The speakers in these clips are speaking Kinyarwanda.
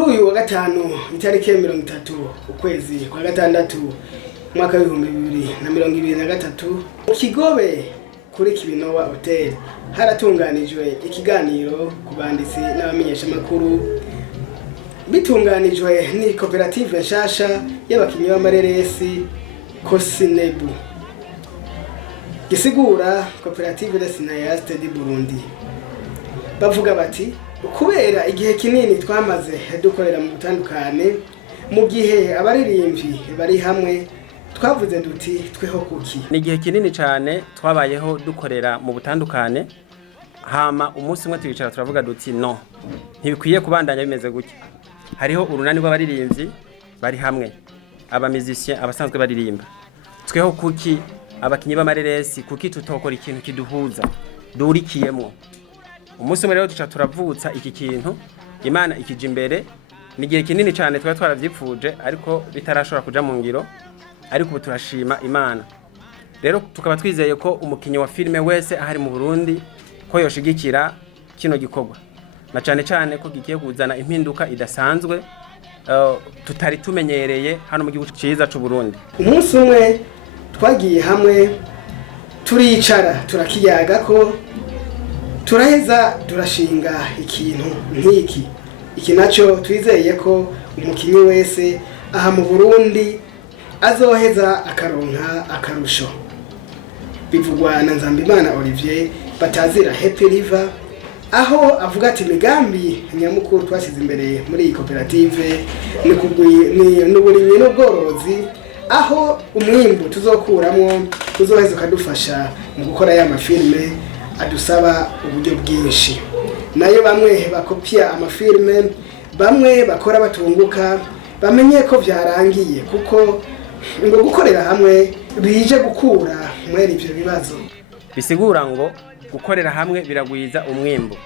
kuri uyu wa gatanu itariki 30 ukwezi kwa gatandatu mwaka wa 2023 mu Kigobe kuri Kibinowa Hotel haratunganijwe ikiganiro ku banditsi n'abamenyesha makuru bitunganijwe ni koperative nshasha y'abakinyi b'amareresi Cosinebu gisigura Coopérative des Cinéastes du Burundi. Bavuga bati kubera igihe kinini twamaze dukorera mu butandukane mu gihe abaririmbyi bari hamwe twavuze duti tweho kuki ni igihe kinini cyane twabayeho dukorera mu butandukane hama umunsi umwe twicara turavuga duti no ntibikwiye kubandanya bimeze gutya. Hariho urunani rw'abaririmbyi bari hamwe, abamizisien abasanzwe baririmba, tweho kuki abakinyi b'amareresi kuki tutokora ikintu kiduhuza durikiyemo. Umunsi umwe rero duca turavutsa iki kintu, Imana ikije imbere. Ni igihe kinini cyane twaravyipfuje ariko bitarashobora kuja mu ngiro, ariko ubu turashima Imana. Rero tukaba twizeye ko umukinyi wa filme wese ahari mu Burundi ko yoshigikira kino gikorwa, na cyane cyane ko gikiye kuzana impinduka idasanzwe tutari tumenyereye hano mu gihugu cyiza cy'u Burundi. Umunsi umwe twagiye hamwe turicara turakiyaga ko turaheza turashinga ikintu nk'iki. Iki naco twizeye ko umukinyi wese aha mu Burundi azoheza akaronka akarusho. Bivugwa na Nzambimana Olivier batazira Happy River, aho avuga ati migambi nyamukuru twasize imbere muri iyi koperative ni n'uburimyi n'ubworozi, aho umwimbu tuzokuramwo uzoheza ukadufasha mu gukora ya mafilme adusaba uburyo bwinshi. Nayo bamwe bakopia amafilme, bamwe bakora batunguka, bamenye ko vyarangiye kuko ngo gukorera hamwe bije gukura muri ivyo bibazo. Bisigura ngo gukorera hamwe biragwiza umwimbu.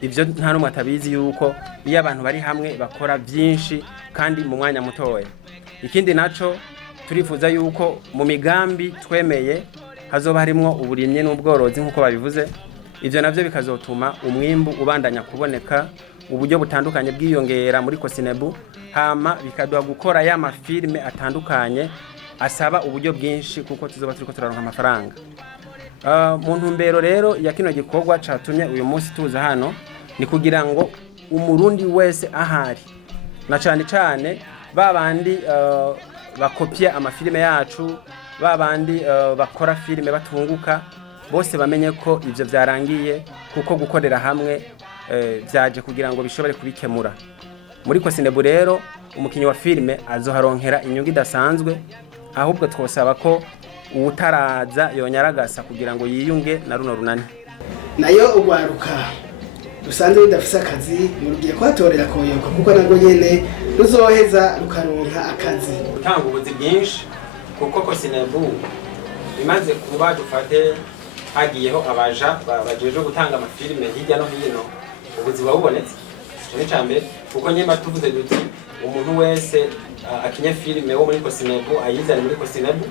Ivyo nta numwe atabizi yuko iyo abantu bari hamwe bakora byinshi kandi mu mwanya mutoya. Ikindi naco turifuza yuko mu migambi twemeye hazoba harimo uburimye n'ubworozi nkuko babivuze. Ivyo navyo bikazotuma umwimbu ubandanya kuboneka, uburyo butandukanye bwiyongera muri Cosinebu, hama bikaduha gukora ya mafilme atandukanye asaba uburyo bwinshi kuko tuzoba turiko turaronka amafaranga. Mu ntumbero rero ya kino gikorwa catumye uyu munsi tuza hano ni kugira ngo umurundi wese ahari, na cyane cyane babandi bakopia amafilme yacu, babandi bakora filme batunguka, bose bamenye ko ivyo vyarangiye kuko gukorera hamwe vyaje kugira ngo bishobore kubikemura. Muri Cosinebu rero umukinyi wa filme azoharonkera inyungu idasanzwe, ahubwo twosaba ko utaraza yonyaragasa kugira ngo yiyunge na runo runani. Nayo ugwaruka dusanzwe rudafise akazi murugiye kwatorera koyoka kuko nago nyene ruzoheza rukaronka akazi. Utanga ubuzi bwinshi kuko Cosinebu imaze kuba dufate hagiyeho abaja bajeje gutanga amafilme hirya no hino, ubuzi babonetse cyane cyane kuko nyema tuvuze duti umuntu wese akinye filme wo muri Cosinebu ayizane muri Cosinebu,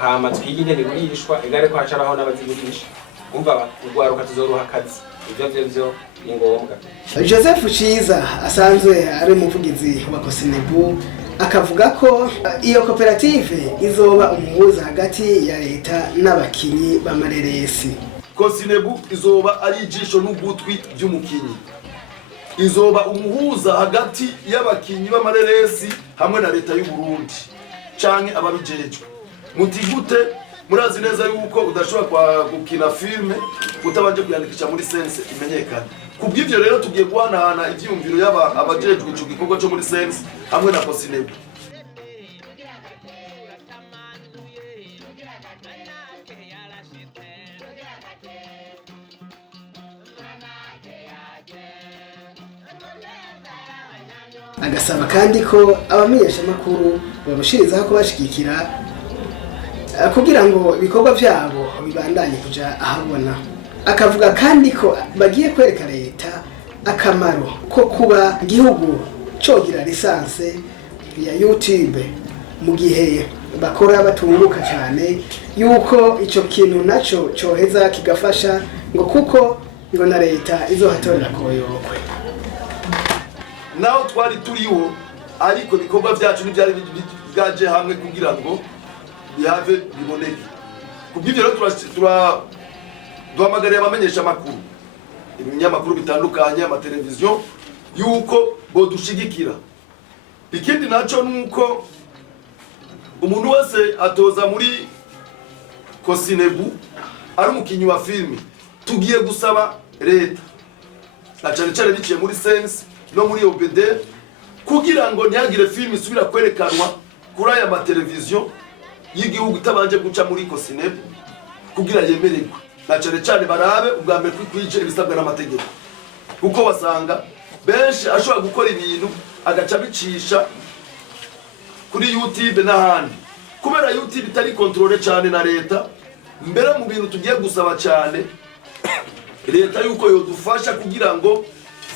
hama twigire bigurishwa igare ko hacaraho n'abazigurisha. Umva ugwaruka tuzoruha akazi, ivyo ni ngombwa. Joseph Ciza asanzwe ari umuvugizi wa Cosinebu akavuga ko iyo koperative izoba umuhuza hagati ya leta n'abakinyi b'amareresi. Cosinebu izoba ari ijisho n'ugutwi by'umukinyi, izoba umuhuza hagati y'abakinyi b'amareresi hamwe na leta y'u Burundi canke ababijejwe. Mutigute murazi neza yuko udashobora gukina filme utabanje kuyandikisha muri sense imenyekana. Kubw'ivyo rero tugiye guhanahana ivyumviro y'abajejwe ico gikorwa cyo muri sense hamwe na Cosinebu. Agasaba kandi ko abamenyesha makuru barushirizaho kubashigikira kugira ngo ibikorwa byabo bibandanye kuja ahabona. Akavuga kandi ko bagiye kwereka leta akamaro ko kuba igihugu cogira lisanse ya YouTube mu gihe bakora batunguka cyane, yuko ico kintu naco coheza kigafasha ngo kuko ngo na leta izohatorera koyokwe. naho twari turiho ariko ibikorwa byacu n'ibyari byaje hamwe kugira ngo bihave biboneke. Kubw'ibyo rero duhamagariye abamenyesha amakuru, ibinyamakuru bitandukanye, amateleviziyo, yuko bodushigikira. Ikindi naco nuko umuntu wese atoza muri Kosinebu ari umukinyi wa filime, tugiye gusaba leta na cyane cyane biciye muri sense no muri OBD kugira ngo ntihagire filime isubira kwerekanwa kuri aya mateleviziyo y'igihugu itabanje guca muri Kosinebu kugira yemererwe, na cyane cyane barabe ubwa mbere kwije ibisabwa n'amategeko, kuko basanga benshi ashobora gukora ibintu agaca bicisha kuri YouTube n'ahandi, kubera YouTube itari controle cyane na leta. Mbere mu bintu tugiye gusaba cyane leta yuko yodufasha kugira ngo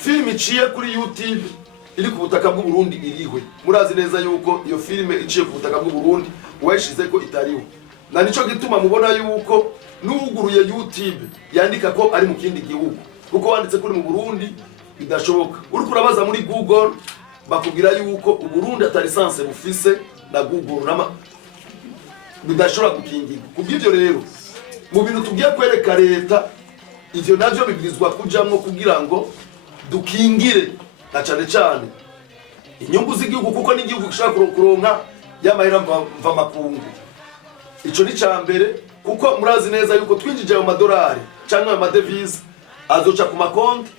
filime iciye kuri YouTube iri ku butaka bw'u Burundi irihwe. Murazi neza yuko iyo filime iciye ku butaka bw'u Burundi wayishize ko itariho, na nico gituma mubona yuko nuguruye YouTube yandika ko ari mu kindi gihugu, kuko wanditse kuri mu Burundi bidashoboka. Uri kurabaza muri Google bakubwira yuko u Burundi atari license bufise na Google nama bidashobora gukingirwa. Kubw'ibyo rero mu bintu tugiye kwereka leta, ivyo navyo bibwirizwa kujamwo kugira ngo dukingire na cyane cyane inyungu z'igihugu, kuko n'igihugu gishaka kuronka y'amahera mva makungu. Ico ni cyambere, kuko murazi neza yuko twinjije ayo madolari cyangwa ayo madevize azoca ku makonti,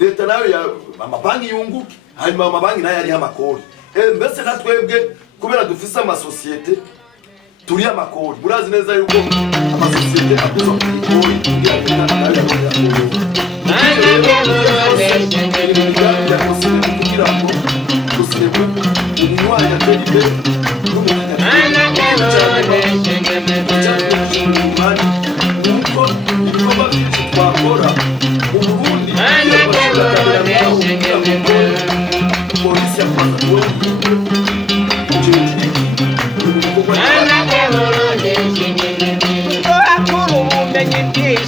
leta nayo ya amabanki yunguke, hanyuma amabanki nayo ari amakori. Mbese na twebwe kubera dufise amasosiyete turi amakori, murazi neza yuko amasosiyete akoza kuri kugira ngo nayo polisi ya